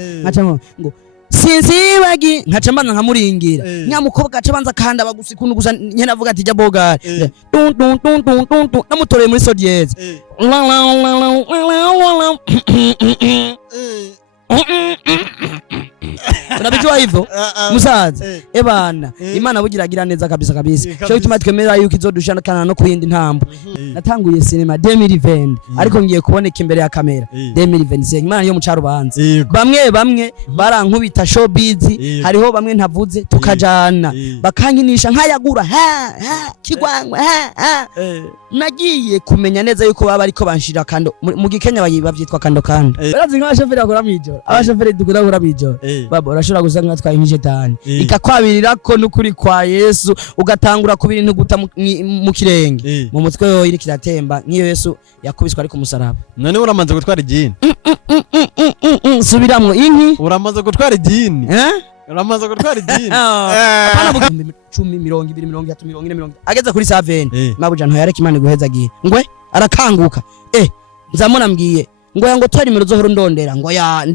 nkaca ngo sinzibagi nkaca mbanza nkamuringira nyamukobwa aca banza kanda bagusikuntu gusa nyene avuga ati jabogari tum tum tum tum tum tum namutoreye muri sodieze unabijua hivyo musaza ebana imana bugiragira neza kabisa cyo bituma twemera yuko izodushana no kuyindi ntambo natanguye cinema 2020 ariko ngiye kuboneka imbere ya kamera 2025 imana yo mucaro banze bamwe barankubita showbiz hariho bamwe ntavuze tukajana bakankinisha nkayagura kigwangwa nagiye kumenya neza yuko baba ariko banshira kando mu gikenya bavyitwa kando barazi nk'abashoferi bakora mwijoro abashoferi dukura gura mwijoro babo urashobora gusanga twaye nk'ishetani ikakwabirira ko n'ukuri kwa Yesu ugatangura kubira intu guta mu kirenge mu mutwe yo iri kiratemba nk'iyo Yesu yakubiswa ari ku musaraba. None uramaze gutwara idini subiramwo inki uramaze gutwara idini uramaze gutwara idini apana mu 10 20 20 30 ageze kuri 7 mabuja nto yareka Imana guheza gihe ngwe arakanguka nzamona mbwiye ngo yango twari nimero zohoro ndondera ngo ya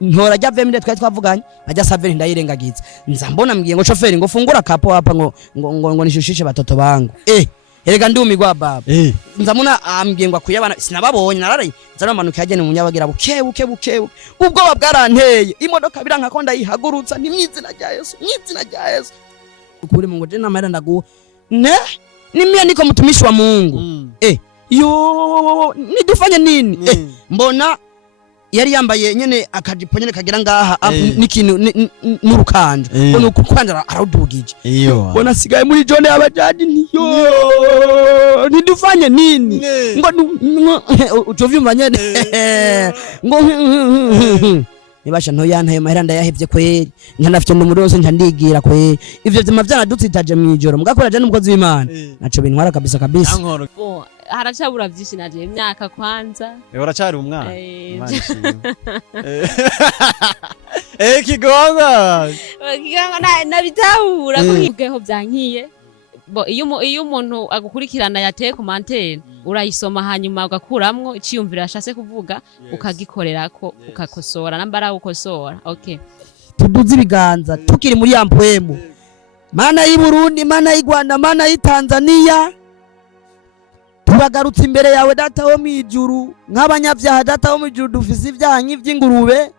ntora rya vemide twari twavuganye ajya 7 ndayirengagiza nzambona mbwiye ngo chauffeur ngo fungura kapo hapa ngo nishushishe batoto bangu erega ndumigwa baba nzamuna ambwiye ngo akuyabana sinababonye nararaye nzaramanuka yagene mu nyabagira buke ubwo babwaranteye imodoka biranka ko ndayihagurutsa ni mwizina rya Yesu ukuri Mungu je namara ndagu nimia niko mtumishi wa Mungu yo nidufanye nini mbona yari yambaye nyene akajipo nyene kagira ngaha n'ikintu n'urukanje mbona ukukwanza arawudugije mbona sigaye muri jone abajaji ntiyo nidufanye nini ngo ucovyumva nyene ngo nibasha nto yantaye mahera ndayahevye kweri nkanafite n'umurozo ncandigira kweri ivyo vyama vyanadutitaje mwijoro mugakora je n'umukozi w'Imana naco bintwara kabisa haracabura vyinshi naje imyaka kwanza uracari umwana kigonga nabitahura kugeho byankiye iyo umuntu agukurikirana yateye commentaire urayisoma hanyuma ugakuramwo iciyumvira ashase kuvuga ukagikorerako ukakosora nambara ukosora tuduze ibiganza tukiri muri yampwemu mana y'i Burundi mana y'i Rwanda mana y'i Tanzania tubagarutse imbere yawe data wo mwijuru nk'abanyavyaha data wo mwijuru dufise ivyaha nk'ivy'ingurube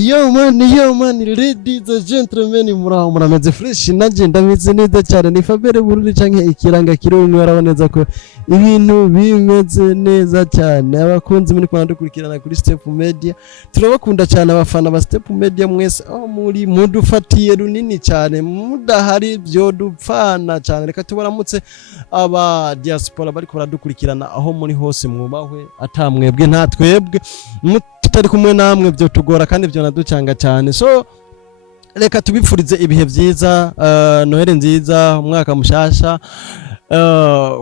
Yo man, ladies and gentlemen, murameze fresh naje ndameze neza cyane ni Fabere Burundi canke ikiranga kirumwe baraboneza ko ibintu bimeze neza cyane abakunzi muri kwanda kurikirana kuri Step Media turabakunda cyane abafana ba Step Media mwese aho muri mudufatiye runini cyane mudahari byo dupfana cyane reka tubaramutse aba diaspora bari baradukurikirana aho muri hose mwubahwe atamwebwe nta twebwe tutari kumwe namwe byo tugora kandi byo naducanga cyane so reka tubipfurize ibihe byiza Noheli nziza umwaka mushasha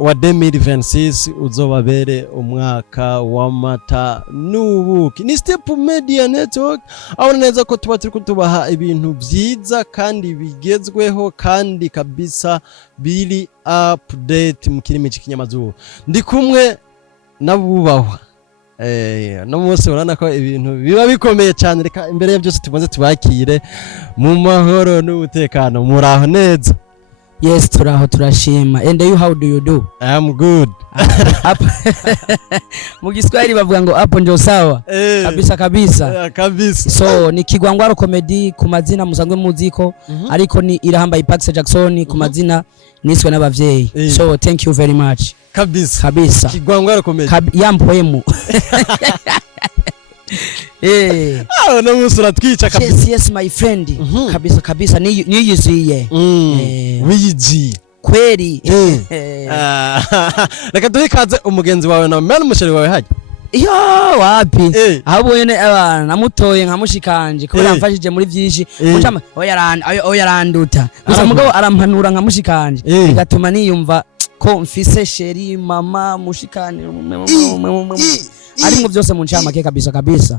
wa 2026 uzobabere umwaka w'amata n'ubuki ni Step Media Network aho neza ko tuba turi kutubaha ibintu byiza kandi bigezweho kandi kabisa biri update mu kirimi cy'ikinyamazuru ndi kumwe nabubahwa no munsi urana ko ibintu biba bikomeye cyane reka imbere ya byose tubanze tubakire mu mahoro n'ubutekano muraho neza. Yes turaho turashima and you how do you do? I am good. Mu Kiswahili bavuga ngo hapo ndio sawa kabisa so ni Kigwangwaro comedy ku mazina musanzwe muziko ariko ni Irahambaye Pax Jackson ku mazina niswe n'abavyeyi so thank you very much kabisa Kigwangwaro comedy yampwemu no musura twica kabisa yes my friend kabisa niyiziye wiji kweri reka duhikaze umugenzi wawe na mwana umusheri wawe haje yo wapi ahubwo nyene abana namutoye nkamushikanje ko yamfashije muri byinshi mucama oyaranduta gusa mugabo arampanura nkamushikanje bigatuma niyumva ko mfise sheri mama mushikane arimo byose mu ncamake kabisa kabisa.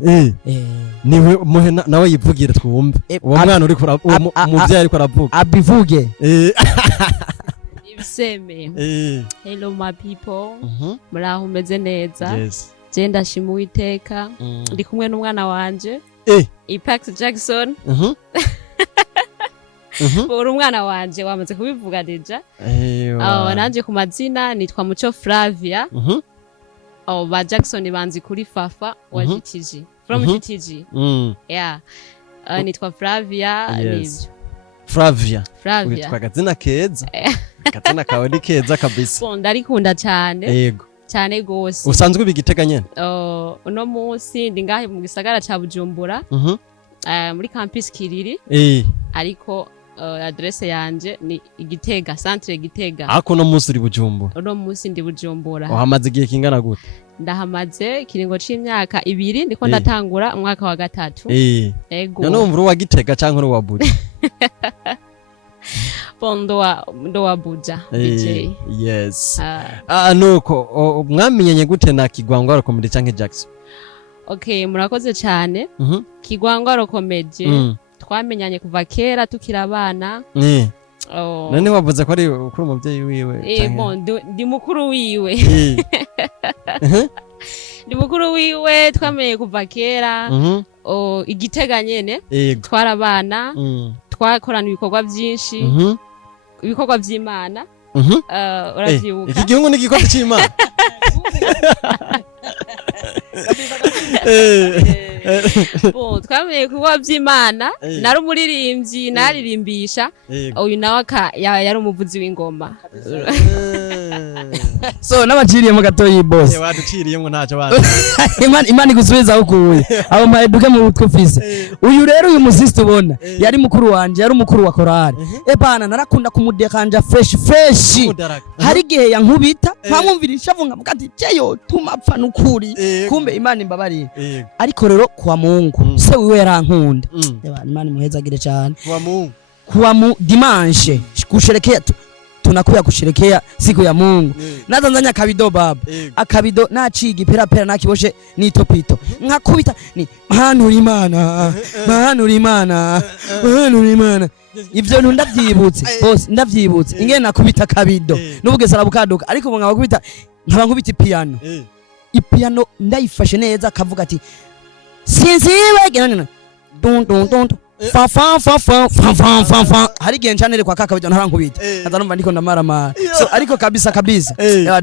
Niwe muhe nawe yivugire twumve. Uwo mwana uri kura umuvyeyi ariko aravuga. Abivuge. Ibiseme. Hello my people. Muraho meze neza. Je ndashima Uwiteka. Ndi kumwe n'umwana wanje. Ipax Jackson. Uri umwana wanje wamaze kubivuga deja. Nanje ku mazina nitwa Muco Flavia. Ba Jackson banzi kuri Fafa wa GTG. From GTG. Yeah. Nitwa Flavia nivyo. Flavia. Witwa gazina keza. Gazina kawe ni keza kabisa. Ndarikunda cyane. Yego. Cyane gose. Usanzwe bigitega nyene? Uno munsi ndi ngahe mu gisagara ca Bujumbura. Muri campus Kiriri. Ariko adresse yanje ni Igitega, centre Igitega. Ako no munsi uri Bujumbura. Uno munsi ndi Bujumbura. Uhamaze igihe kingana gute? Ndahamaze kiringo c'imyaka 2 ndiko ndatangura umwaka wa 3. Ego. None umvuru wa Gitega canke uri wa Buja? Ndo wa Buja DJ. Yes. Nuko mwamenyanye gute na Kigwangwaro Comedy canke Jackson? Okay, murakoze cyane. Kigwangwaro Comedy twamenyanye kuva kera tukira abana. None wavuze ko ari ukuri umuvyeyi wiwe? Ndi mukuru wiwe. Ndi mukuru wiwe twamenye kuva kera. Igitega nyene twarabana. Twakorana ibikorwa byinshi. Ibikorwa by'Imana. Uravyibuka. Iki gihugu ni gikorwa cy'Imana. Twamenye kuba by'Imana, nari umuririmbyi naririmbisha, uyu nawe yari umuvuzi w'ingoma. So nabaciriye mu gatoyi boss. Waduciriyemo ntacyo bana. Imana igusubiza ukuye. Abo maduke mu butwe fise. Uyu rero uyu musiste ubona yari mukuru wanje, yari umukuru wa korali. Bana narakunda kumudekanja fresh. Hari gihe yankubita, mpamumvira ishavunga mukati cyeyo tumapfa nukuri. Kumbe Imana imbabari. Ariko rero kwa Mungu se wiwe yarankunda. Imana imuhezagire cyane. Kwa Mungu dimanche kusherekea tunakuya kusherekea siku ya Mungu. Nazanzanya akabido baba. Akabido naciga ipera nakiboshe nitopito. Nkakubita ni Manura Imana. Ivyo ndavyibutse. Boss ndavyibutse. Ingene nakubita akabido. N'ubugesera bukaduka ariko ubu nkabakubita nkabangubita piano. Ipiano ndayifashe neza akavuga ati sinziwe genana. Don fa hari gihe nchanele kwa kaka bijana nkubita azanumva ndiko ndamara so ariko kabisa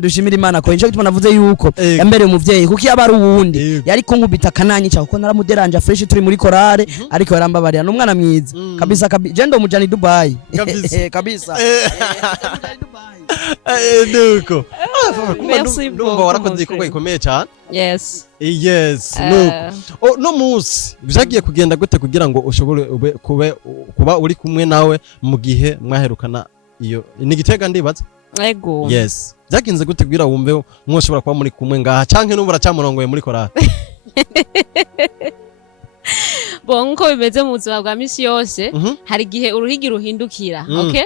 dushimira Imana ko inje navuze yuko yambere umuvyeyi kuko yabari uwundi yari ko nkubita kananyi cyo kuko naramuderanja fresh turi muri korale ariko yarambabarira n'umwana mwiza kabisa je ndo mujani Dubai kabisa nuko numva warakoze ikorwa gikomeye cyane. Yes no musi byagiye kugenda gute kugira ngo ushobore kuba uri kumwe nawe mu gihe mwaherukana iyo ni Gitega ndibaza? Ego. Yes, byaginze gute kugira wumve mwoshobora kuba muri kumwe ngaha canke n'ubura cyamurongoye muri korali? Bonko bimeze mu buzima bwa misi yose hari gihe uruhigi ruhindukira. Okay,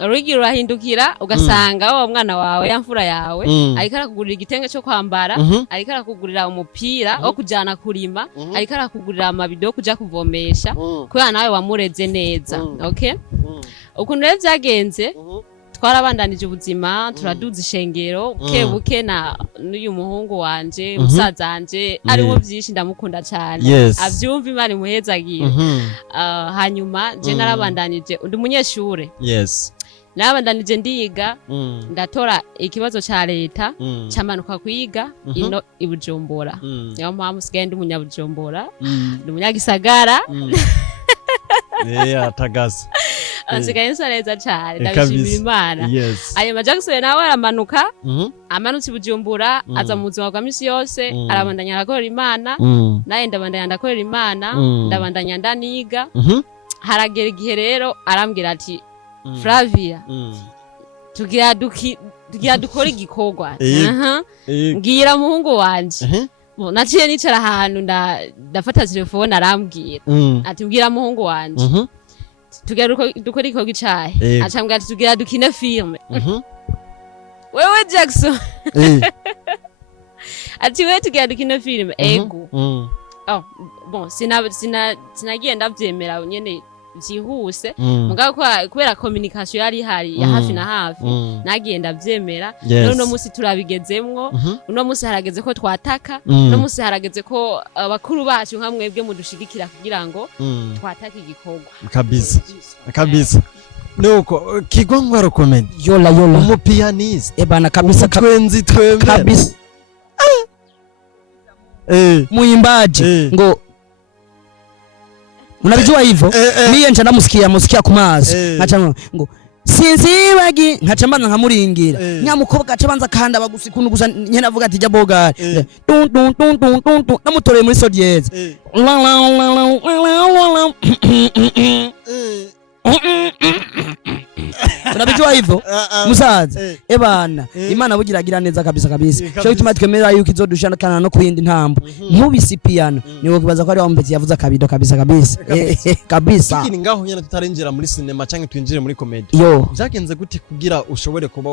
uruhigi rurahindukira ugasanga wa mwana wawe yamfura yawe ariko arakugurira igitenge cyo kwambara, ariko arakugurira umupira wo kujana kurima, ariko arakugurira amabido yo kuja kuvomesha kubera nawe wamureze neza. Okay, ukuntu rero byagenze twarabandanije ubuzima turaduza ishengero buke na n'uyu muhungu wanje musaza wanje arimo byinshi ndamukunda cyane avyumva Imana imuhezagiye. Hanyuma je narabandanije undi munyeshure narabandanije ndiga ndatora ikibazo ca leta cyamanuka kwiga ino i Bujumbura. Niyo mpamvu sigaye ndi umunyabujumbura ndi umunyagisagara. Atagaza asigaye neza cyane ndabishimira Imana. Ayo Jackson nawe aramanuka amanutse Bujumbura aza mu buzima bwa misi yose arabandanya arakorera Imana naye ndabandanya ndakorera Imana ndabandanya ndaniga. Haragera igihe rero arambwira ati Flavia tugira dukora igikorwa ngira muhungu wanje. Naciye nicara ahantu ndafata telefone arambwira ati mbwira muhungu wanje tugira dukora igikorwa icahe acambwira ati tugira dukine filme. Wewe Jackson ati we tugenda kino film ego oh bon sinagiye ndavyemera nyene vyihuse mugabo kubera communication yari hari ya hafi na hafi nagiye ndavyemera no musi turabigezemwo uno musi harageze ko twataka no musi harageze ko abakuru bacu nka mwebwe mudushigikira kugira ngo twataka igikorwa kabisa nuko Kigwangwa comedy yola umupianiste ebana kabisa twenzi twemera kabisa muimbaji ngo unabijua hivyo mie nca ndamusikia ku maso nkaca ngo sinzibagi nkaca mbanza nkamuringira nyamukobwa aca banza kanda bagusikuntu gusa nyene avuga ati jabogari namutoreye muri sodieze unabijua hivyo musaza ebana Imana bugiragira neza kabisa cyo bituma twemera yuko izodushana no kuyindi ntambo ntubisi piano niwo kibaza ko ari wampeti yavuza kabido kabisa kiki ngaho nyene tutarenjera muri cinema canke twinjire muri comedy byagenze gute kugira ushobore kuba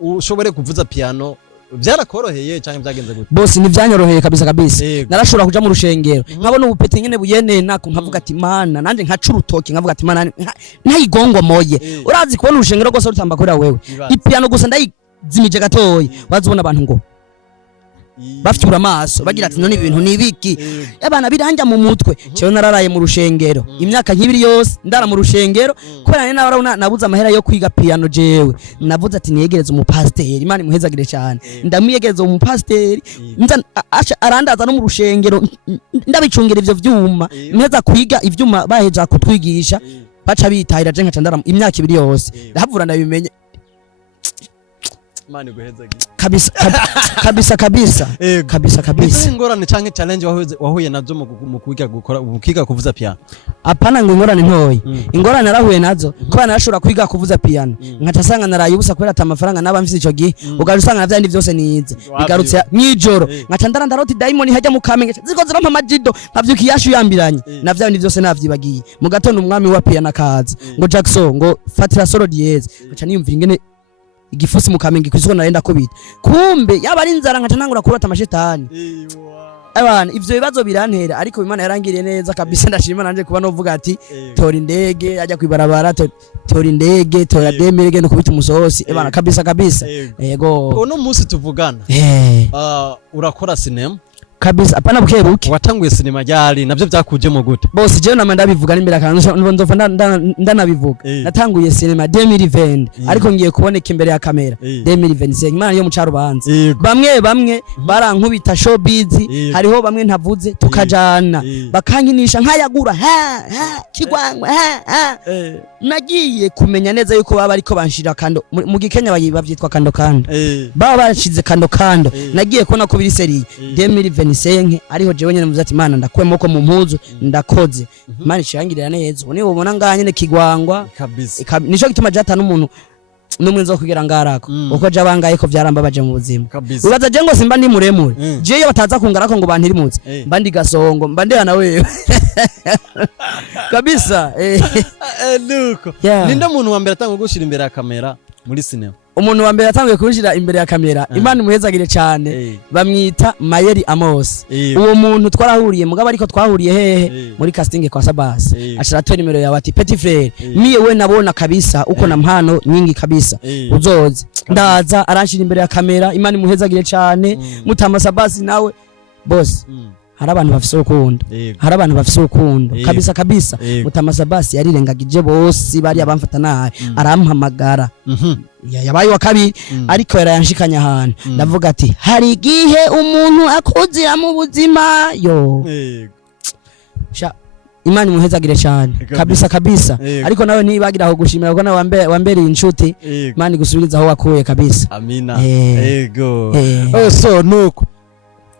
ushobore kuvuza piano byarakoroheye canke byagenze gute boss ni vyanyoroheye kabisa narashobora kuja mu rushengero nkabona ubupeti nyene buyene nako nkavuga ati mana nanje nkaca urutoki nkavuga ati mana ntayigongwa moye urazi kubona urushengero rwose rutamba kuri wewe ipiano gusa ndayizimije gatoyi wazibona abantu ngo bafyura amaso bagira ati none ibintu nibiki abana biranja mu mutwe cyo nararaye mu rushengero imyaka nk'ibiri yose ndara mu rushengero kubera nene nabaruna nabuza amahera yo kwiga piano jewe navuze ati niyegereze umupasteri Imana imuhezagire cyane ndamwiyegereza umupasteri nza arandaza no mu rushengero ndabicungira ivyo vyuma mpeza kwiga ivyuma baheja kutwigisha baca bitahira je nkaca ndara imyaka ibiri yose ndahavura ndabimenye Mani guheza kabisa ingorane canke challenge wahuye nazo mu kwiga kuvuza piano apana ngo ingorane ntoyi ingorane narahuye nazo kuba narashobora kwiga kuvuza piano nkaca sanga naraye ubusa kubera ata amafaranga naba mfise ico gihe ugarusa nka vyandi vyose nize bigarutse mwijoro nkaca ndaroti diamond hajya mu Kamenge ziko zirampa majido nkavyuki yashu yambiranye na vyandi vyose navyibagiye mu gatondo umwami wa piano akaza ngo Jackson ngo fatira solo diez nkaca niyumvira ingene igifusi mu Kamenge kwiziko narenda kubita kumbe yaba ari inzara nkaca nangura kurota amashetani abana ivyo bibazo birantera ariko Imana yarangiriye neza kabisa ndashima nanje kuba novuga ati tora indege ajya kwibarabara tora indege tora demerege no kubita umusohosi abana kabisa yego uno musi tuvugana urakora cinema kabisa apana bukebuke watanguye cinema ryari navyo byakujemo gute boss je nama ndabivuga nimbere akantu nzofa ndanabivuga natanguye cinema 2020 ariko ngiye kuboneka imbere ya kamera 2025 Imana yo mu carubanza bamwe barankubita showbiz hariho bamwe ntavuze tukajana bakankinisha nkayagura Kigwangwa nagiye kumenya neza yuko baba ariko banshira kando mu Gikenya bavyitwa kando baba bashize kando nagiye kubona ko biri seri 2020 senke ariho jewe nyene muzati Imana ndakwemo ko mu mpuzu ndakoze Imana ishangirira neza ubone ubona nganye ne Kigwangwa kabisa nico gituma jata n'umuntu numwe nzo kugira ngarako uko je abangaye ko vyarambabaje mu buzima ubaza je ngo simba ndi muremure je yo bataza kungarako ngo bantiri muzi mba ndi gasongo mba ndera na wewe kabisa nuko ninde muntu wa mbere atanga gushira imbere ya kamera muri cinema umuntu wa mbere atangiye kushira imbere ya kamera Imana imuhezagire cyane bamwita Mayeri Amos uwo muntu twarahuriye mugabo ariko twahuriye hehe muri casting kwa Sabas ashirato nimero ya wati Petit Frere miye we nabona kabisa uko na mpano nyingi kabisa uzoze ndaza aranshira imbere ya kamera Imana imuhezagire cyane mutama Sabas nawe boss hari abantu bafise urukundo kabisa mutama Sabas yarirengagije bose bari abamfata nabi arampamagara yabaye wa kabiri ariko yarayanshikanya ahantu ndavuga ati hari igihe umuntu akuzira mu buzima Imana imuhezagire cyane kabisa ariko nawe nibagira aho gushimira ko nawe wambereye inshuti Imana igusubiriza aho wakuye kabisa amina yego so nuko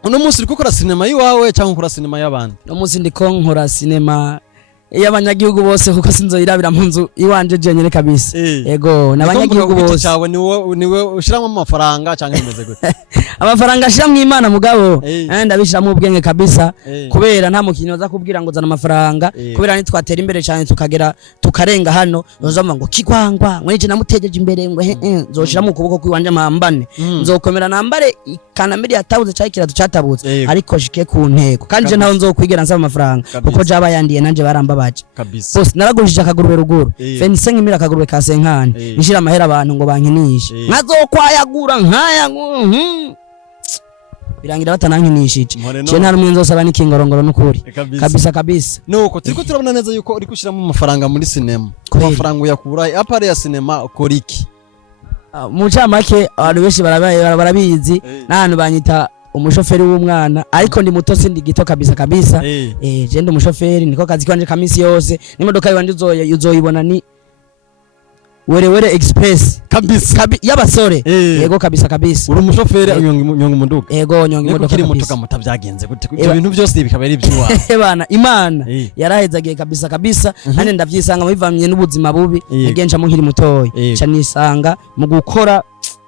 uno musi uriko ukora cinema yiwawe cyangwa ukora cinema y'abandi uno musi ndiko nkora cinema y'abanyagihugu bose kuko sinzoyirabira mu nzu iwanje jenyene kabisa yego n'abanyagihugu bose cyawe niwe ushiramo amafaranga cyangwa bimeze gute amafaranga ashira mu Imana mugabo ndabishiramo ubwenge kabisa kubera nta mukinyi waza kubwira ngo zana amafaranga kubera ni twatera imbere cyane tukagera tukarenga hano uzoma ngo kigwangwa mweje namutegeje imbere ngo nzoshira mu kuboko kwiwanje amambane nzokomera nambare ikanamiri yatabuze cyari kiratu cyatabutse ariko shike ku nteko kandi je naho nzokwigera nsaba amafaranga kuko jaba yandiye nanje barambabaje kabisa bose naragurishije akagurube ruguru fenise nkimira akagurube ka senkani nishira amahera abantu ngo bankinishe nkazokwayagura nkaya birangira batanankinishije je nta numwe nzosaba n'ikingorongoro n'ukuri kabisa nuko turiko turabona neza yuko uri gushiramo amafaranga muri sinema ku mafaranga uyakura apare ya sinema ukora iki mu camake abantu benshi barabizi n'ahantu banyita umushoferi w'umwana ariko ndi muto sindi gito kabisa je ndi umushoferi niko kazi kwanje kamisi yose n'imodoka yanje uzoyibona ni Werewere Express kabisa y'abasore yego kabisa uri umushoferi nyonga umuduga yego nyonga imodoka kiri mutoka mutabyagenze gute ibyo bintu byose bikaba ari ibyuwa bana Imana yarahezagiye kabisa nane ndavyisanga mubivamye n'ubuzima bubi agenja mu nkiri mutoyi canisanga mu gukora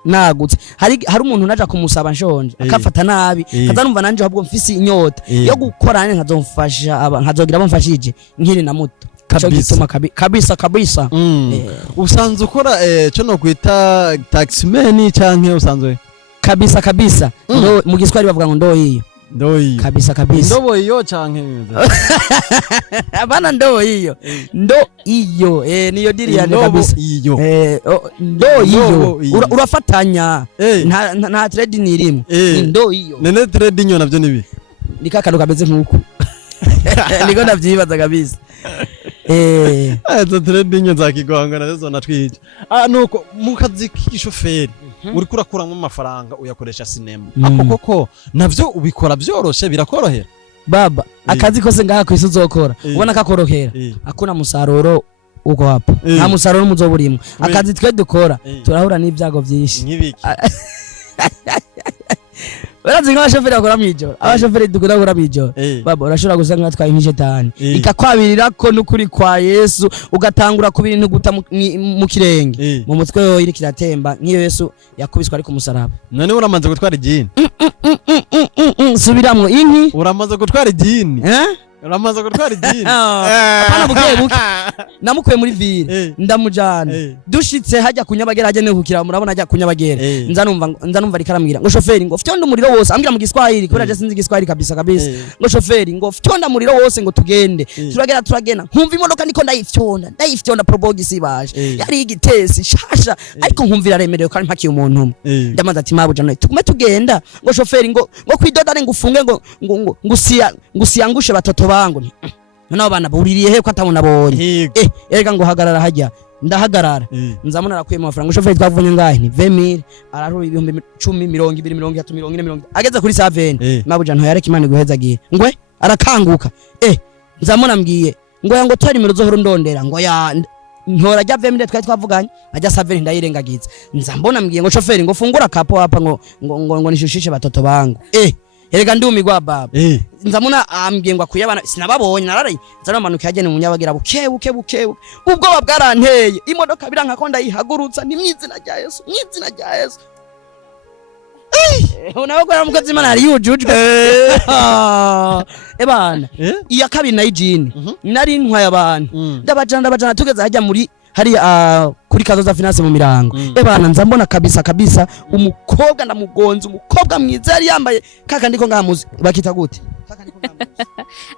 nagutse hari umuntu naja kumusaba nshonje akafata nabi kazanumva nanje ahubwo mfisi inyota yo gukora nane nkazomfasha nkazogira abo mfashije nkiri na muto kabisa usanzwe ukora cyo no kwita taximan canke usanzwe kabisa mu giswahili bavuga ngo ndoyiyo kabisa ndobo iyo canke abana ndoyiyo niyo diri yanje kabisa ndoyiyo urafatanya nta trade nirimo ndoyiyo nene trade nyo navyo nibi nikakano kabeze nkuko niko ndavyibaza kabisa azo trending nzakigwanga nazo natwije nuko mu kazi k'igishoferi uri kurakura mu mafaranga uyakoresha sinema ako koko navyo ubikora byoroshe birakorohera baba akazi kose ngaha kwisi uzokora ubona kakorohera akuna musaruro uko hapa nta musaruro muzoburimo akazi twe dukora turahura n'ibyago byinshi nk'ibiki Werazi nk'abashoferi bakora mwijoro abashoferi dukunda gukora mwijoro baba urashobora gusanga twatwaye nk'ishetani ikakwabirira ko n'ukuri kwa Yesu ugatangura kubintu guta mu kirenge mu mutwe yo iri kiratemba nk'iyo Yesu yakubiswa ari ku musaraba none uramaze gutwara igini subiramwo inki uramaze gutwara igini uramaze gutwara igini apana buke namukuye muri ville ndamujana dushitse hajya kunyabagera hajya no kukira murabona hajya kunyabagera nzanumva rikaramwira ngo shoferi ngo fyonda umuriro wose ambira mu giswahili kubera je sinzi igiswahili kabisa ngo shoferi ngo fyonda umuriro wose ngo tugende turagenda nkumva imodoka niko ndayifyonda probogisi baje yari igitesi shasha ariko nkumvira remereye kandi mpakiye umuntu ndamaze ati mabuja no tukume tugenda ngo shoferi ngo kwidodane ngufunge ngo ngusiyangushe batoto bangu none abana buririye he ko atabona bonye erega ngo hagarara hajya ndahagarara nzamuna arakuye mu mafaranga shoferi twavunye ngahe ni 20000 ararura 10 10 20 30 40 ageze kuri 7 mabuja nto yareka Imana guhezagiye ngwe arakanguka nzamuna mbwiye ngo yango twari nimero zohoro ndondera ngo ya ntora rya 20000 twari twavuganye ajya 7 ndayirengagiza nzambona mbwiye ngo shoferi ngo fungura kapo hapa ngo nishushishe batoto bangu erega ndumigwa baba nzamuna ambwiye ngo akuyabana sinababonye nararaye nzaramanuka yagene mu nyabagira buke ubwo bwaranteye imodoka biranka ko ndayihagurutsa ni mwizina rya Yesu unabagora mukozi Imana ari yujujwe ebana iya kabiri nayijini nari ntwaye abantu ndabajana tugeze hajya muri hari kuri Kazoza Finance mu mirango ebana nzambona kabisa umukobwa ndamugonze umukobwa mwiza yari yambaye kaka ndiko ngamuzi bakita gute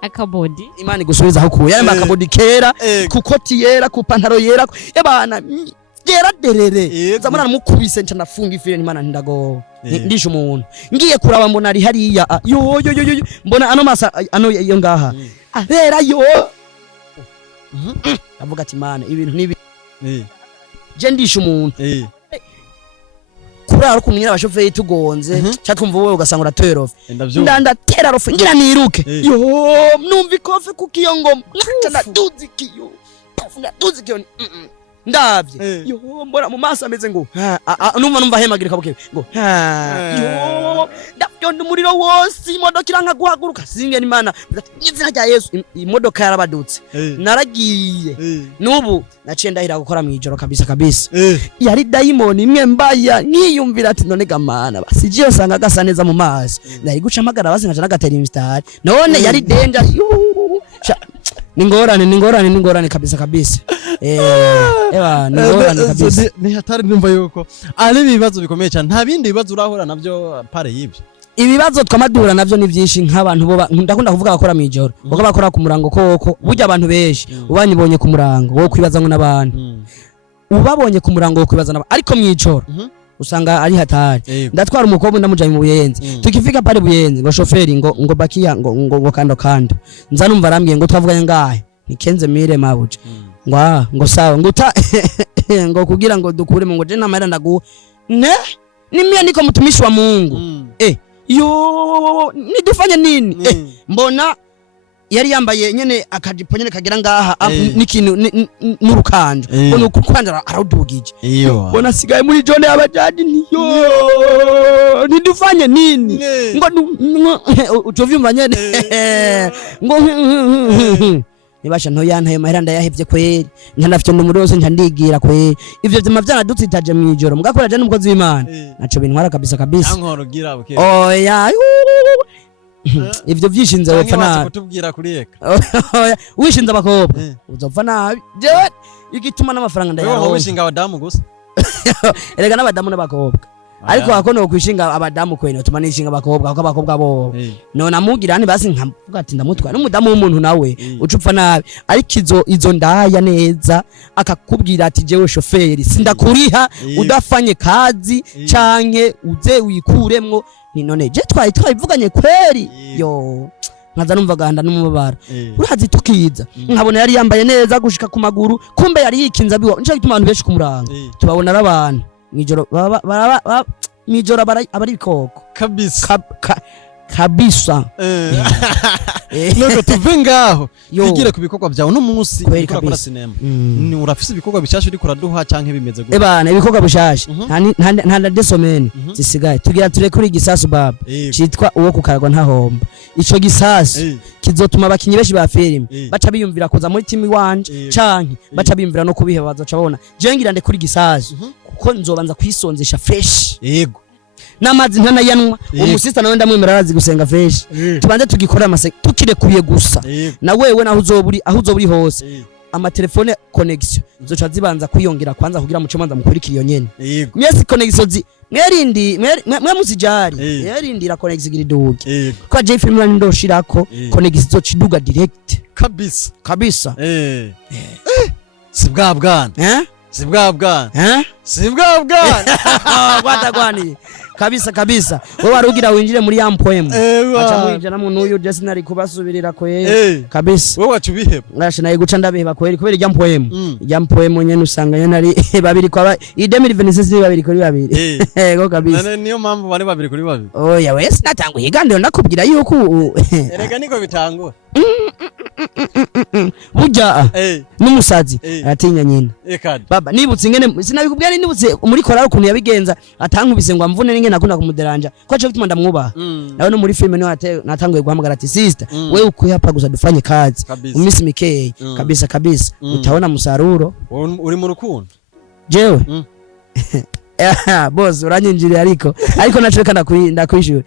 akabodi Imana igusubiza aho kuya yambaye akabodi kera kukoti yera ku pantaro yera ebana yera derere nzambona namukubise nca nafunga ifire Imana ndago ndisha umuntu ngiye kuraba mbona ari hariya yo mbona ano masa ano yo ngaha rera yo avuga ati Imana ibintu nibi je ndisha umuntu kurara kumwe abashoferi tugonze cyatwumva wowe ugasanga uratoye rofe ndatera rofe ngira niruke yo numva ikofe kukiyo ngoma naca ndaduzi kiyo ndavye yo mbona mu maso ameze ngo numva hemagirika buke ngo yo ndavyo umuriro wose imodoka iranka guhaguruka singe n'Imana izina rya Yesu imodoka yarabadutse naragiye nubu naciye ndahira gukora mwijoro kabisa yari daimoni imwe mbaya nkiyumvira ati none gamana basigiye usanga gasa neza mu maso ndari guca amagara basi nkaca nagatera imistari none yari danger ningorane kabisa ningorane kabisa ni hatari numva yuko ari bibazo bikomeye cyane nta bindi bibazo urahura navyo pare yibyo ibibazo twamadura navyo ni vyinshi nk'abantu bo ndakunda kuvuga bakora mwijoro bako bakora ku murango koko burya abantu beshi ubanyibonye ku murango wo kwibaza ngo nabantu ubabonye ku murango wo kwibaza nabantu ariko mwijoro usanga ari hatari ndatwara umukobwa ndamujanye mu Buyenzi tukifika pale Buyenzi ngo shoferi ngo bakia ngo kando nza numva arambwiye ngo twavuganye ngahe nikenze mire mabuje ngo sawa nguta ngo kugira ngo dukure ngo je namara ndagu ne nimia niko mtumishi wa Mungu yo nidufanye nini mbona yari yambaye nyene akajipo nyene kagira ngaha n'ikintu n'urukanje mbona ukukwanza arawudugije mbona sigaye muri jone abajaji niyo nidufanye nini ngo ucovyumva nyene ngo nibasha ntoyantaye mahera ndayahevye kweri ntanafite n'umurozo ntandigira kweri ivyo vyama vyanadutitaje mwijoro mugakora je n'umukozi w'Imana naco bintwara kabisa ankorogira buke oya ivyo vyishinze wopfa nabi kutubwira kuriyeka wishinze abakobwa uzopfa nabi je igituma n'amafaranga ndayaho wishinga abadamu gusa erega n'abadamu n'abakobwa ariko akono kwishinga abadamu kwene utuma nishinga abakobwa kuko abakobwa bo none amugira ni basi nkavuga ati ndamutwara n'umudamu w'umuntu nawe ucupfa nabi ariko izo ndaya neza akakubwira ati jewe shoferi sindakuriha udafanye kazi canke uze wikuremwo ni none je twayivuganye kweri yo nkaza numva gahanda n'umubara urazi tukiza nkabona yari yambaye neza gushika ku maguru kumbe yari yikinza biwa nje gituma abantu benshi kumuranga tubabona arabantu mwijoro mwijoro abari bikoko kabisa nuko tuve ngaho tugire ku bikorwa byawe no munsi ukora sinema ni urafise ibikorwa bishasha uri kuraduha canke bimeze gute bana ibikorwa bishasha nta desomene zisigaye tugira ture kuri gisasu baba citwa uwo kukaragwa ntahomba ico gisasu kizotuma abakinyi benshi ba filime baca biyumvira kuza muri team wanje canke baca biyumvira no kubiheba bazoca babona je ngira nde kuri gisasu kuko nzobanza kwisonzesha fresh yego namazi ntana yanwa umusista nawe ndamwemera arazi gusenga fresh tubanze tugikorera amaseke tukirekuye gusa na wewe naho uzoburi hose amatelefone connection zoca zibanza kwiyongera kwanza kugira muce manza mukurikira iyo nyene mwese connection mwerindi mwe musijari mwerindira connection giriduge kwa je film rani ndoshirako connection zociduga direct kabisa sibwa bwana sibwa bwana gwatagwani kabisa wewe warugira winjire muri ya mpwemu acha mwinjira mu nuyu je sinari kubasubirira kweye kabisa wewe wacubiheba ngashe naye guca ndabiheba kweri kubera ijya mpwemu nyene usanga yo nari babiri kwa idemiri venisesi babiri kuri babiri ego kabisa nane niyo mpamvu bari babiri kuri babiri oya wese natangu higandiro nakubwira yuko erega niko bitangwa burya n'umusazi aratinya nyina baba nibutse ingene sinabikubwira nibutse muri korari ukuntu yabigenza atankubise ngo amvune n'ingene nakunda kumuderanja ko cyo bituma ndamwubaha nawe no muri filme niho natanguye guhamagara ati sister wewe ukuyapa gusa dufanye kazi umisi mikeye kabisa utaona musaruro uri mu rukundo jewe boss uranyinjira ariko nacho kana ndakwishura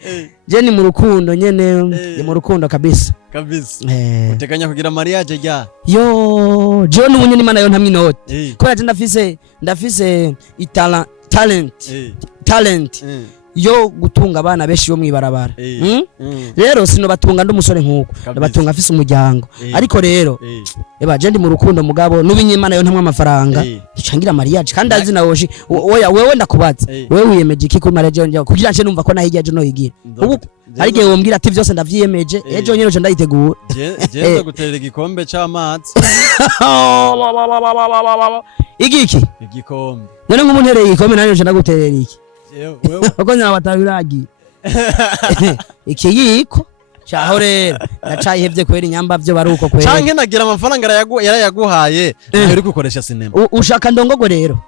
je ni mu rukundo nyene ni mu rukundo kabisa uteganya kugira mariage rya yo John unye ni mana yo ntamwe note ko ndafise talent yo gutunga abana beshi yo mwibarabara rero sino batunga ndumusore nkuko batunga afise umuryango ariko rero je ndi mu rukundo mugabo nubinyimana yo ntamwe amafaranga gicangira mariage kandi azi na woshi oya wewe ndakubaza wewe wiyemeje iki kuri mariage yonje kugira nje numva ko nahigiye no yigira ubu arige wombwira ati byose ndavyiyemeje ejo nyene je ndayitegura je guterera igikombe c'amazi igiki igikombe none ngumuntereye igikombe nanye je ndaguterera iki wewe uko nyabatawiragi ikiyiko Shaho rero ndacayihevye kwera inyamba vyo baruko kwera. Canke nagira amafaranga yarayaguhaye uri gukoresha sinema. Ushaka ndongogo rero.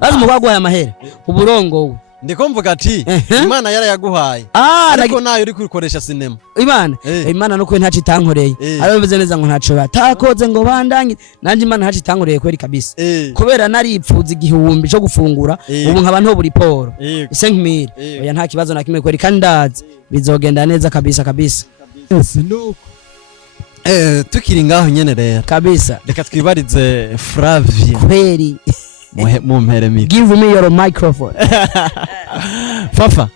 Bazi mugwaguhaye amahera. Uburongo. Ndiko mvuga ati Imana yarayaguhaye. Ariko nayo uri gukoresha sinema. Imana nuko ntaci tankoreye. Arabeze neza ngo ntaco batakoze ngo bandange. Nanje Imana ntaci tankoreye kweri kabisa. Kubera naripfuza igihumbi cyo gufungura ubu nkaba nto buri poro. 5000. Oya nta kibazo na kimwe kweri kandi ndazi bizogenda neza kabisa. Yes nuko. Tukiri ngaho nyene rero. Kabisa. Reka twibarize Flavie. Kweri. Mumpere mikro. Give me your microphone. Fafa,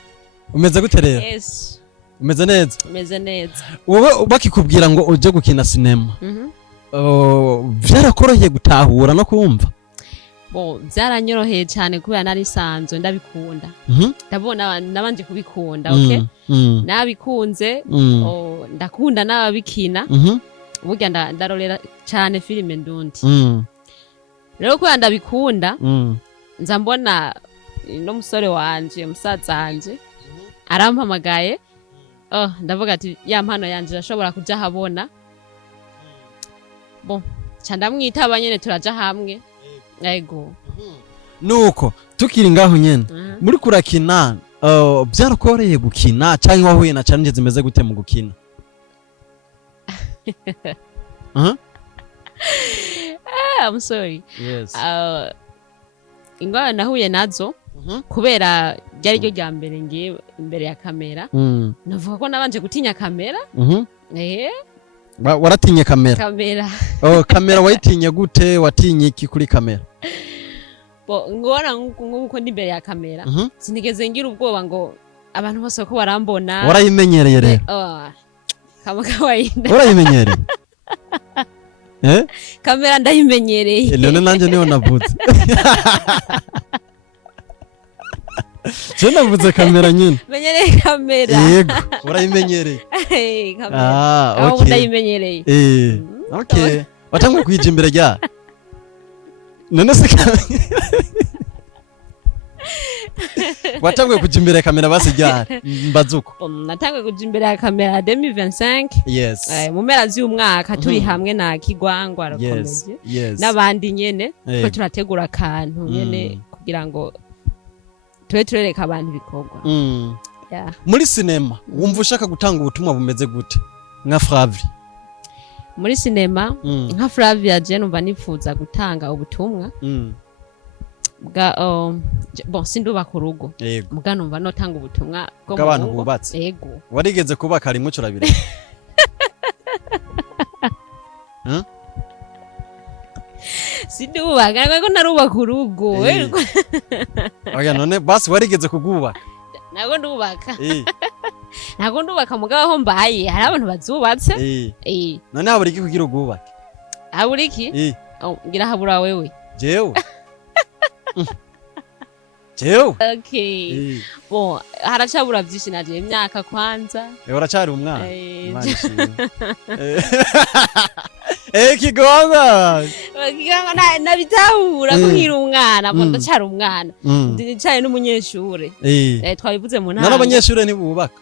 umeze gute rero? Yes. Umeze neza? Umeze neza. Wowe bakikubwira ngo uje gukina sinema. Vyarakoroheye gutahura no kumva? Byaranyoroheye cyane kubera nari sanzwe ndabikunda. Ndabona nabanje kubikunda, okay? Nabikunze, ndakunda nababikina. Burya ndarorera cyane filime ndundi. Rero ko ndabikunda nza mbona no musore wanje musaza wanje arampamagaye ndavuga ati ya mpano yanje irashobora kuja habona ca ndamwitaba nyene turaja hamwe yego nuko tukiri ngaho nyene muri kurakina byarakoreye gukina canke wahuye na challenge zimeze gute mu gukina I'm sorry. Yes. Ingwa nahuye nazo kubera ryari ryo rya mbere ngiye imbere ya kamera. Navuga ko nabanje gutinya kamera. Waratinye kamera? Kamera. Kamera wayitinye gute? Watinye iki kuri kamera? Ngora nguko ndi imbere ya kamera. Sinigeze ngira ubwoba ngo abantu bose ko barambona. Warayimenyereye rero? Kama kawaida. Warayimenyereye? Kamera ndayimenyereye. None nanje niho navuze. Je navuze kamera nyine. Menyereye kamera. Yego, urayimenyereye. Kamera. Okay. Ndayimenyereye. Okay. Watangwe kwija imbere rya. None se watangwe kuja imbere ya kamera basi rya mbazuko. Natangwe kuja imbere ya kamera 2025. Yes. Mu mpera z'umwaka turi hamwe na Kigwangwa Rakomeje. N'abandi nyene ko turategura akantu nyene kugira ngo turereka abantu bikorwa. Muri sinema wumva ushaka gutanga ubutumwa bumeze gute nka Flavie? Muri sinema nka Flavie je numva nifuza gutanga ubutumwa. Sindubaka urugo muga numva notanga ubutumwa bw'abantu bubatse. Yego. Warigeze kubaka rimwe curabire? Sindubaka ko narubaka urugo. Oya none basi warigeze kugubaka? Nago ndubaka. Nago ndubaka muga aho mbaye hari abantu bazubatse. None habura iki kugira ugubake? Habura iki? Ngira habura wewe. Jewe. Okay. Haracabura byinshi naje imyaka kwanza. Uracari umwana. Kigwangwa. Kigwangwa nabitahura ko nkiri umwana, ndacari umwana. Ndicari n'umunyeshure. Twabivuze mu ntara. None abanyeshure ntibubaka?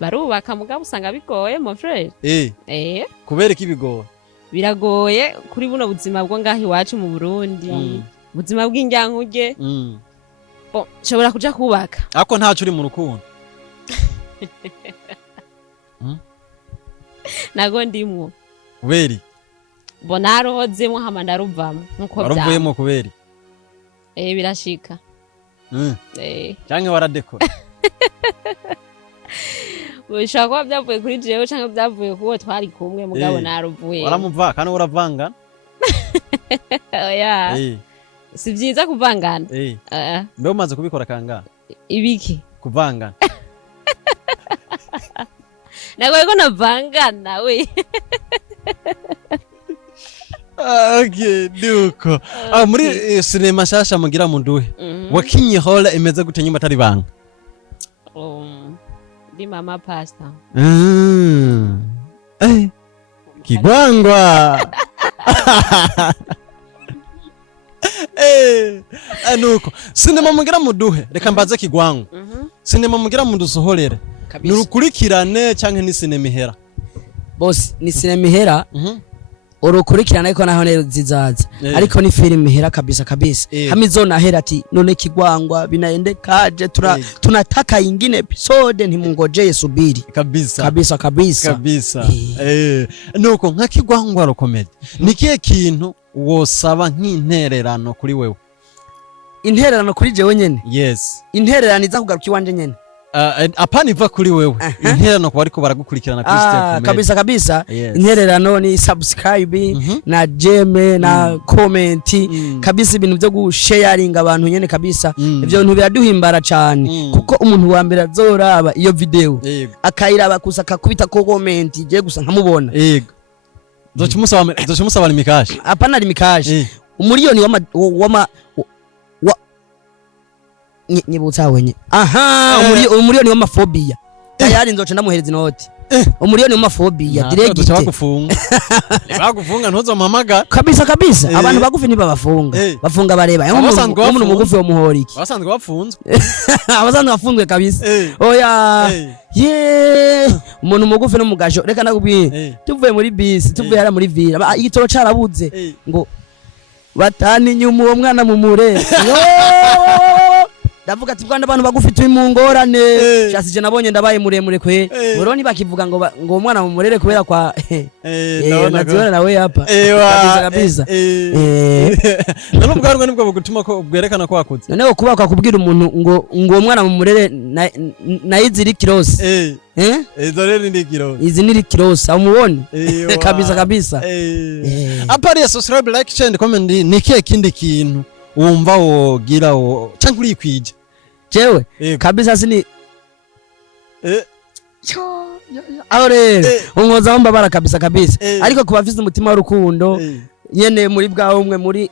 Barubaka mugabo usanga bigoye mon frère. Kubera iki bigoye? Biragoye kuri buno buzima bwo ngahi wacu mu Burundi. Buzima bw'injyankuge. Shobora kuja kubaka. Ako ntacu uri mu rukundo. Nago ndimwo. Kuberi? Narohozemo hama ndaruvamo nkuko bya. Waruvuyemo kuberi? Birashika. Canke waradekora? Bishaka kuba byavuye kuri jewe canke byavuye kuwo twari kumwe mugabo naruvuye. Waramuva kandi uravanga? Oya. Si byiza kuvangana. Mbe umaze kubikora kangana? Ibiki? Kuvangana. Nagoye ko navangana we. Okay, duko. Muri sinema shasha mugira munduhe. Wakinye hole imeze gute nyuma tari banga? Di mama pasta. Kigwangwa. Nuko sinema mugira muduhe reka mbaze Kigwangwa. Sinema mugira mundusohorere nurukurikirane canke ni sinema ihera boss ni sinema ihera urukurikirana ariko naho nero zizaza ariko ni film ihera kabisa hamizona hera ati none Kigwangwa binaende kaje tunataka ingine episode ntimungojeye subiri kabisa nuko nka Kigwangwa Comedy nikiye kintu wosaba nk'intererano kuri wewe intererano kuri jewe nyene yes intererano iza kugaruka iwanje nyene apana iva kuri wewe intererano ko bariko baragukurikirana kuri Step Comedy kabisa intererano ni subscribe na jeme na comment kabisa ibintu byo gusharing abantu nyene kabisa ivyo bintu biraduhimbara cyane kuko umuntu wa mbere azoraba iyo video akayiraba kusa kakubita ko comment je gusa nkamubona Zochumusaba limikashi apana limikashi umuriyoni wama nyibutsa wenye umuriyoni w'amafobia tayari nzoca ndamuhereza inoti umuriyoni w'amafobia direct bagufunga ntozo mamaga kabisa abantu bagufi niba bafunga bareba umuntu mugufi wo muhoriki abasanzwe bafunzwe bafunzwe kabisa oya umuntu mugufi no mugasho reka nakubwiye tuvuye muri bisi tuvuye hara muri vira igitoro carabuze ngo batani nyuma uwo mwana mumure ndavuga ati bwana abantu bagufite mu ngorane cyasije nabonye ndabaye muremure kwe buroni bakivuga ngo umwana mumurere kubera kwa naziona nawe hapa kabisa nano bwarwa nibwo bugutuma ko bwerekana ko wakoze none kuba kwa kubwira umuntu ngo umwana mumurere nayiziri kirose dore ndi kirose izi ni kirose amubone kabisa apari subscribe like share and comment ni kindi kintu wumva wogira canke uri kwije jewe kabisa sini aho rero unkoza mbabara kabisa ariko kuba afite umutima w'urukundo nyene muri bwawe umwe muri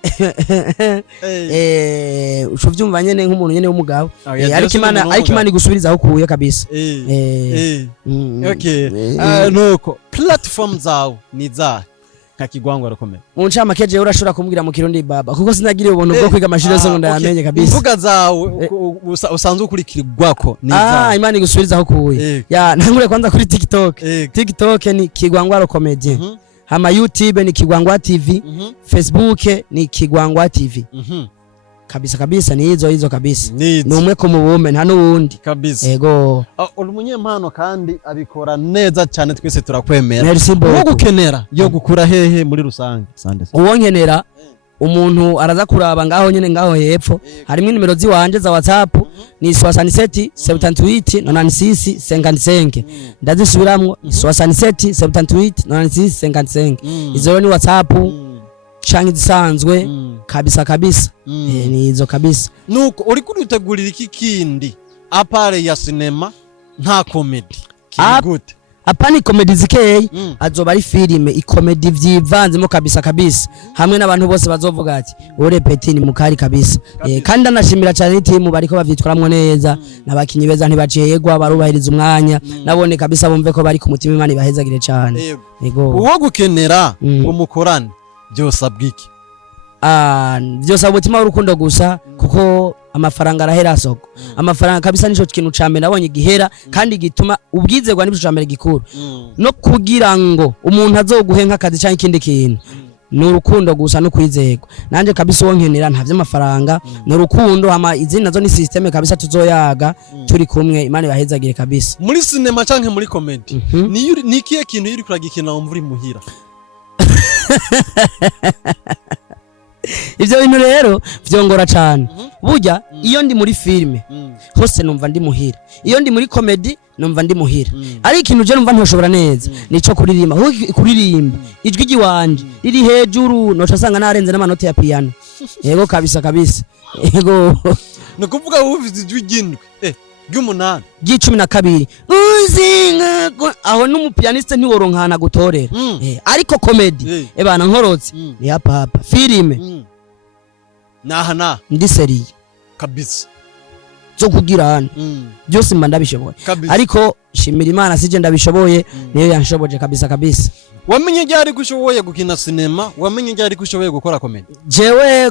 ushuvyumva nyene nk'umuntu nyene w'umugabo ariko Imana igusubiriza aho kuye kabisa okay nuko platform zawe ni za Kigwangwa Comedy muncha makeje urashura kumbwira mu Kirundi baba kuko sinagiriye ubuntu bwo kwiga amashuri yose ngo ndamenye kabisa imvuga zawe usanzwe ukurikirwako neza Imana igusubiriza aho kuye ntangure kwanza kuri TikTok ni Kigwangwa Comedy hama YouTube ni Kigwangwa TV Facebook ni Kigwangwa TV kabisa ni hizo kabisa ni umwe ko mubume nta nuwundi kabisa yego uri munyempano kandi abikora neza cyane twese turakwemera merci beaucoup gukenera yo gukura hehe muri rusange uwonkenera umuntu araza kuraba ngaho nyene ngaho hepfo harimo nimero ziwanje za WhatsApp ni 67 78 96 55 ndazisubiramwo 67 78 96 55 izo ni WhatsApp changi zisanzwe kabisa ni hizo kabisa nuko uri kuritegurira iki kindi apare ya sinema nta comedy kigute apani comedy zikeye azoba ari filime ikomedi vyivanzemo kabisa hamwe n'abantu bose bazovuga ati ore petini mukari kabisa kandi anashimira cyane team bariko bavyitwaramwo neza nabakinyi beza ntibaceyegwa barubahiriza umwanya nabone kabisa bumve ko bari ku mutima Imana ibahezagire cyane yego uwo gukenera umukorane byose abwiki byose umutima w'urukundo gusa kuko amafaranga arahera soko amafaranga kabisa nico kintu cambe nabonye gihera kandi gituma ubwizerwa nico cambe gikuru no kugira ngo umuntu azoguhe nk'akazi cyangwa ikindi kintu n'urukundo gusa no kwizerwa nanje kabisa wonkenera ntavye amafaranga n'urukundo hama izindi nazo ni systeme kabisa tuzoyaga turi kumwe Imana ibahezagire kabisa muri cinema canke muri comedy ni ikihe kintu yuri kuragikina wumva uri muhira ivyo bintu rero vyongora cyane burya iyo ndi muri filme hose numva ndi muhira iyo ndi muri comedy numva ndi muhira ari ikintu je numva ntoshobora neza nico kuririmba kuririmba ijwi giwanje riri hejuru noca sanga narenze n'amanota ya piano yego kabisa yego no kuvuga uvuze ijwi gindwe ry'umunani G12 uzinga aho n'umupianiste ntiworonkana gutorera ariko comedy ebana nkorotse ni hapa filime naha ndi serie kabisa zo kugira hano byose mba ndabishoboye ariko shimira Imana sije ndabishoboye niyo yanshoboje kabisa wamenye ryari gushoboye gukina cinema wamenye ryari gushoboye gukora comedy jewe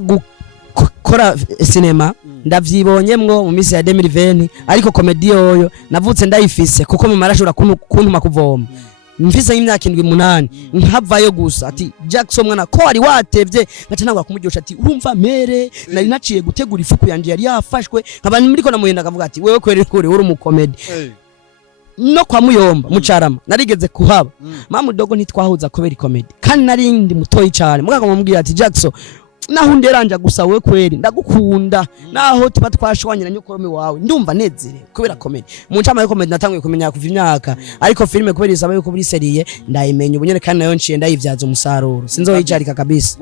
kora cinema ndavyibonyemwo mu misi ya 2020 ariko comedy yoyo navutse ndayifise kuko mu marashura kuntuma kuvoma mfise y'imyaka 7-8 nkavayo gusa ati Jackson mwana ko ari watevye ngaca nangwa kumuryosha ati urumva mere nari naciye gutegura ifuku yanje yari yafashwe nkabani muri ko namuhenda akavuga ati wewe kwere uri umukomedi no kwa Muyomba mucarama narigeze kuhaba mamu dogo ntitwahuza kubera comedy kandi narindi mutoyi cyane muganga mumubwira ati Jackson naho nderanja gusa we kweri ndagukunda naho tuba twashwanyira nyukorome wawe ndumva nezere kubera comedy mu ncama yo comedy natanguye kumenya kuva imyaka ariko filme kubera isaba yuko buri serie ndayimenya ubunyene kandi nayo nciye ndayivyaza umusaruro sinzoyicarika kabisa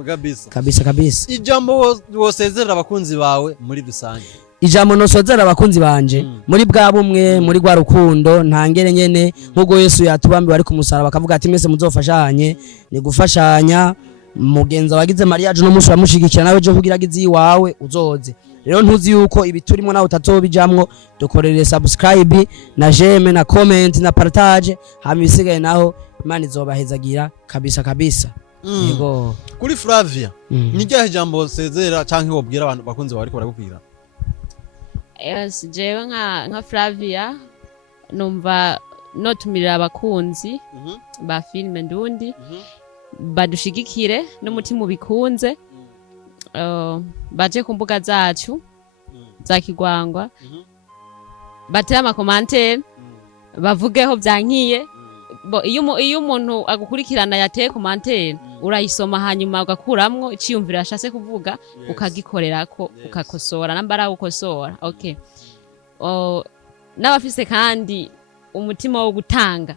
ijambo wosezerera abakunzi bawe muri rusange ijambo nosozera abakunzi banje muri bwa bumwe muri gwa rukundo ntangere nyene nkugo Yesu yatubambi bari kumusaraba akavuga ati mwese muzofashanye ni gufashanya mugenza wagize mariage no musi wamushigikira nawe je kugiragize iwawe uzoze rero ntuzi yuko ibi turimo nawe utazobijamwo dukorere subscribe na j'aime na comment na partage hama bisigaye naho Imana izobahezagira kabisa yego kuri Flavia nijyahe jambo sezera canke wobwira abantu bakunzi bawe ariko baragupira yes jewe nka Flavia numva notumirira abakunzi ba filme ndundi badushigikire n'umutima ubikunze baje ku mbuga zacu za Kigwangwa batera amakomantere bavugeho byankiye iyo umuntu agukurikirana yateye komantere urayisoma hanyuma ugakuramwo iciyumvira ashase kuvuga ukagikorerako ukakosora nambara ukosora okay n'abafise kandi umutima wo gutanga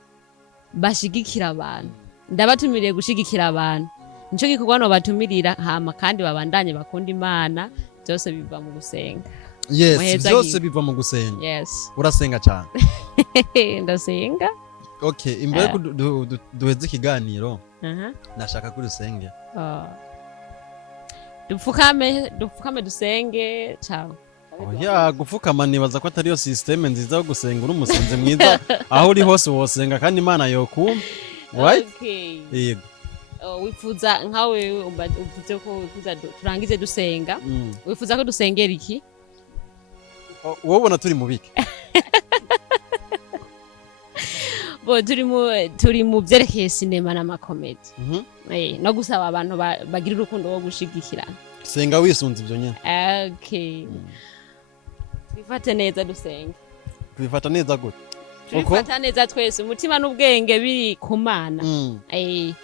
bashigikira abantu ndabatumiriye gushigikira abantu nico gikorwa no batumirira hama kandi babandanye bakunda Imana byose biva mu gusenga yes byose biva mu gusenga yes urasenga cyane ndasenga okay imbere duheze ikiganiro nashaka kuri usenge dupfukame dusenge ciao ya gupfukama nibaza ko atari yo system nziza yo gusenga uri umusenze mwiza aho uri hose wosenga kandi Imana yokumva right yego wifuza nkawe uvuze ko wifuza turangize dusenga wifuza ko dusengera iki wowe ubona turi mu biki bo turi mu byerekeye cinema na makomedi no gusaba abantu bagira urukundo wo gushigikirana senga wisunze ibyo nyene okay twifate neza dusenge twifata neza gute twifata neza twese umutima n'ubwenge biri ku Mana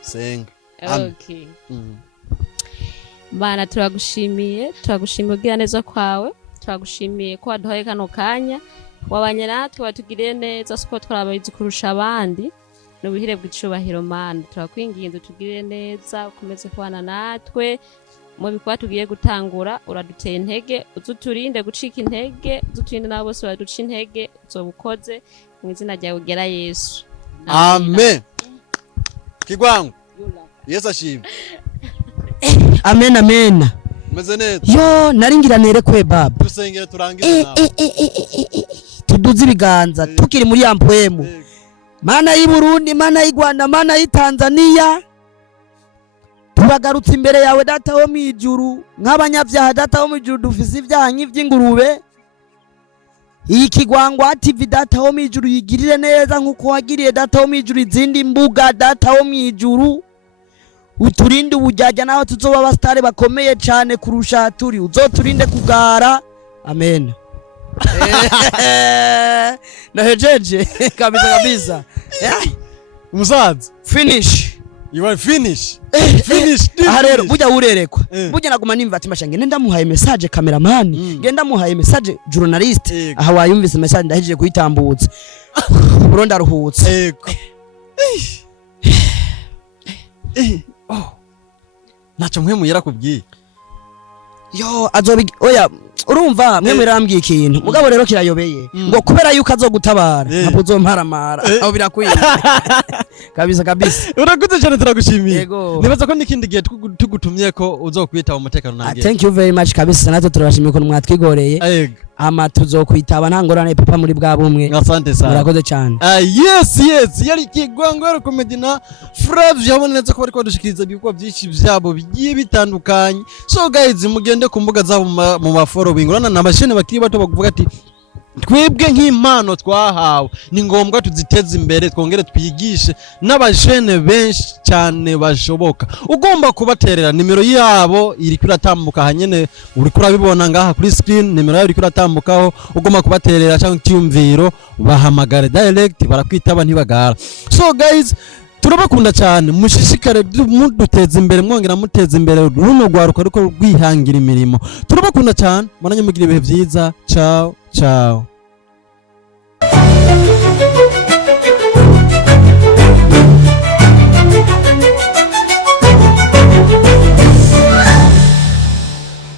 senga okay Mana turagushimiye ugira neza kwawe turagushimiye ko waduhaye kano kanya wabanye natwe watugiriye neza siko twarabayizi kurusha abandi n'ubuhire bw'icubahiro Mana turakwinginze tugiriye neza ukomeze kubana natwe mu bikwa tugiye gutangura uraduteye intege uzuturinde gucika intege uzuturinde nabo bose baduca intege uzobukoze mu izina ryawe ugera Yesu amen Kigwangwa Yesu ashimwe amen meze neza yo naringira nerekwe baba dusengere turangize nawe tuduze ibiganza tukiri muri yampwemu Mana y'i Burundi Mana y'i Rwanda Mana y'i Tanzania tubagarutse imbere yawe data wo mwijuru nk'abanyavyaha data wo mwijuru dufise ivyaha nk'ivy'ingurube iyi Kigwangwa TV data wo mwijuru yigirire neza nkuko wagiriye data wo mwijuru izindi mbuga data wo mwijuru uturinde ubujyaja naho tuzoba abastare bakomeye cyane kurusha turi uzoturinde kugara amen nahejeje kabisa umusaza finish you are finish aha rero bujya urerekwa bujya naguma nimva ati mashange nenda muhaye message cameraman ngenda muhaye message journalist aha wayumvise message ndahejeje kuyitambutsa buronda ruhutse nacho mwemu yarakubwiye yo oya urumva mwemu yarambwiye ikintu mugabo rero kirayobeye ngo kubera yuko azogutabara ntabwo uzomparamara aho birakwiye kabisa urakuze cyane turagushimiye nibaza ko nikindi gihe tugutumye ko uzokwita umutekano nange thank you very much kabisa natwe turabashimiye ko mwatwigoreye ama tuzokwitaba nta ngorane papa muri bwa bumwe. Asante sana. Murakoze cyane. Yes yari Kigwangwaro Comedy na Flavio yabonetse ko bariko badushikiriza ibikorwa byinshi byabo bigiye bitandukanye. So guys mugende ku mbuga zabo mu ma following urana na mashine bakiri bato bavuga ati twebwe nk'impano twahawe ni ngombwa tuziteze imbere twongere twigishe n'abajene benshi cyane bashoboka. Ugomba kubaterera nimero yabo iri kuratambuka hanyene uri kurabibona ngaha kuri screen, nimero yabo iri kuratambukaho. Ugomba kubaterera cyangwa cyumviro bahamagare direct barakwitaba ntibagara. So guys turabakunda cyane mushishikare muduteza imbere mwongera muteza imbere runo rwaruka ruko rwihangira imirimo. Turabakunda cyane muranye mugira ibihe byiza. Ciao ciao.